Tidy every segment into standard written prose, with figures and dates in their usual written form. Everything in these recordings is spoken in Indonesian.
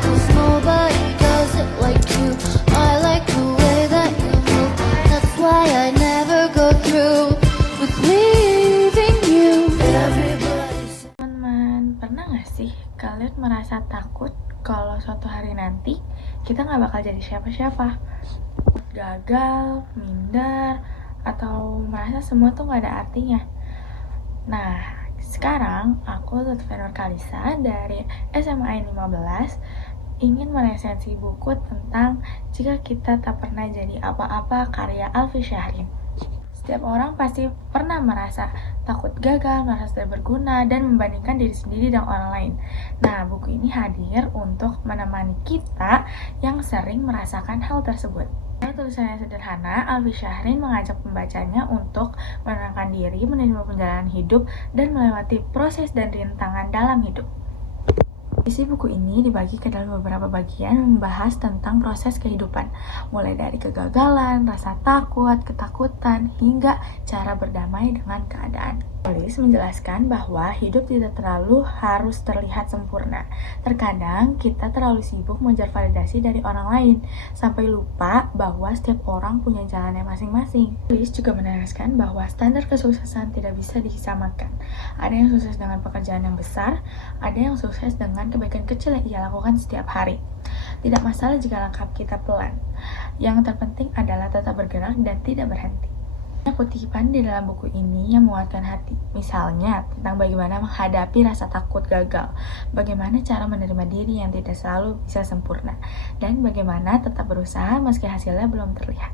'cause nobody does it like you. I like the way that you move. That's why I never go through with leaving you. Everybody. Teman-teman, pernah gak sih kalian merasa takut kalau suatu hari nanti kita gak bakal jadi siapa-siapa? Gagal, minder, atau merasa semua tuh gak ada artinya? Nah, sekarang aku Lutfi Nur Kalisa dari SMA 15 ingin meresensi buku tentang Jika Kita Tak Pernah Jadi Apa-apa karya Alfi Syahrin. Setiap orang pasti pernah merasa takut gagal, merasa tidak berguna, dan membandingkan diri sendiri dengan orang lain. Nah, buku ini hadir untuk menemani kita yang sering merasakan hal tersebut. Tulisannya sederhana, Alfi Syahrin mengajak pembacanya untuk menenangkan diri, menerima perjalanan hidup, dan melewati proses dan rintangan dalam hidup. Isi buku ini dibagi ke dalam beberapa bagian membahas tentang proses kehidupan, mulai dari kegagalan, rasa takut, ketakutan, hingga cara berdamai dengan keadaan. Penulis menjelaskan bahwa hidup tidak terlalu harus terlihat sempurna. Terkadang kita terlalu sibuk mengejar validasi dari orang lain, sampai lupa bahwa setiap orang punya jalannya masing-masing. Penulis juga menegaskan bahwa standar kesuksesan tidak bisa disamakan. Ada yang sukses dengan pekerjaan yang besar, ada yang sukses dengan kebaikan kecil yang ia lakukan setiap hari. Tidak masalah jika langkah kita pelan. Yang terpenting adalah tetap bergerak dan tidak berhenti. Ada kutipan di dalam buku ini yang menguatkan hati. Misalnya tentang bagaimana menghadapi rasa takut gagal, bagaimana cara menerima diri yang tidak selalu bisa sempurna, dan bagaimana tetap berusaha meski hasilnya belum terlihat.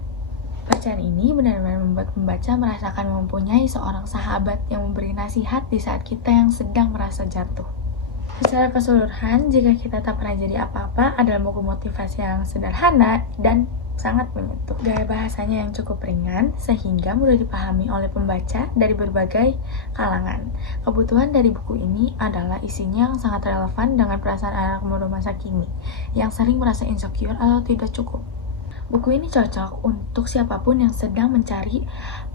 Bacaan ini benar-benar membuat pembaca merasakan mempunyai seorang sahabat yang memberi nasihat di saat kita yang sedang merasa jatuh. Secara keseluruhan, Jika Kita Tak Pernah Jadi Apa-apa adalah buku motivasi yang sederhana dan sangat menyentuh. Gaya bahasanya yang cukup ringan sehingga mudah dipahami oleh pembaca dari berbagai kalangan. Kebutuhan dari buku ini adalah isinya yang sangat relevan dengan perasaan anak muda masa kini yang sering merasa insecure atau tidak cukup. Buku ini cocok untuk siapapun yang sedang mencari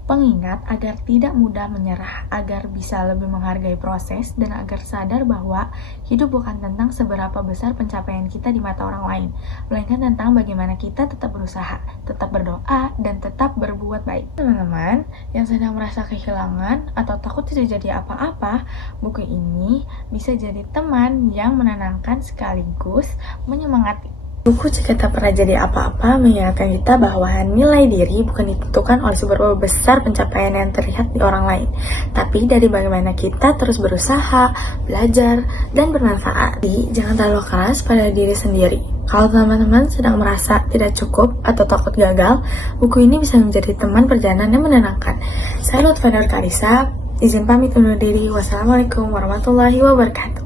pengingat agar tidak mudah menyerah, agar bisa lebih menghargai proses, dan agar sadar bahwa hidup bukan tentang seberapa besar pencapaian kita di mata orang lain, melainkan tentang bagaimana kita tetap berusaha, tetap berdoa, dan tetap berbuat baik. Teman-teman yang sedang merasa kehilangan atau takut tidak jadi apa-apa, buku ini bisa jadi teman yang menenangkan sekaligus menyemangati. Buku Jika Tak Pernah Jadi Apa-apa mengingatkan kita bahwa nilai diri bukan ditentukan oleh seberapa besar pencapaian yang terlihat di orang lain, tapi dari bagaimana kita terus berusaha, belajar, dan bermanfaat. Jadi, jangan terlalu keras pada diri sendiri. Kalau teman-teman sedang merasa tidak cukup atau takut gagal, buku ini bisa menjadi teman perjalanan yang menenangkan. Saya Lutfi Nur Kalisa, izin pamit undur diri. Wassalamualaikum warahmatullahi wabarakatuh.